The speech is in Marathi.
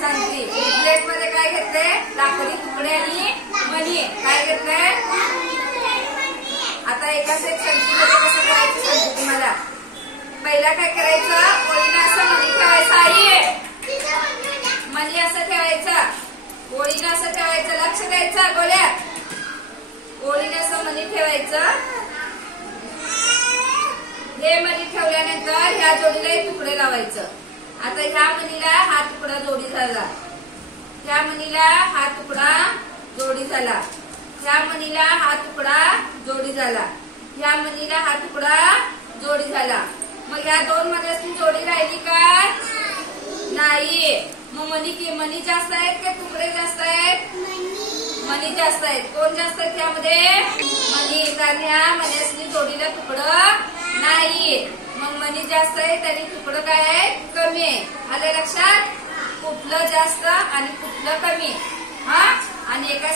सांगते. प्लेट मध्ये काय घेतलंय? लाकडी तुकडे आणि मणी. काय घेतलंय? आता एकाच एक संख्येमध्ये कसं करायचं सांगते तुम्हाला. पहिला काय करायचं? ओळीनं असं मणी ठेवायचं. आई मणी असं ठेवायचं. ओळीनं असं ठेवायचं. लक्ष द्यायचं गोळ्या. ओळीनं असं मणी ठेवायचं. हे मणी ठेवल्यानंतर ह्या जोडीला तुकडे लावायचं. आता ह्या मणीला हा तुकडा जोडी झाला. ह्या मणीला हा तुकडा जोडी झाला. ह्या मणीला हा तुकडा जोडी झाला. ह्या मणीला हा तुकडा जोडी झाला. मग ह्या दोन मण्याची जोडी राहिली काय? नाही. मग मणी जास्त आहेत का तुकडे जास्त आहेत? मणी जास्त आहेत. कोण जास्त आहेत त्यामध्ये? मणी. कारण ह्या मण्याची जोडीला तुकडं नाही. मग मणी जास्त आहेत आणि तुकडं काय आहे? कमी आहे. आलं लक्षात? कुठलं जास्त आणि कुठलं कमी. हा. आणि एका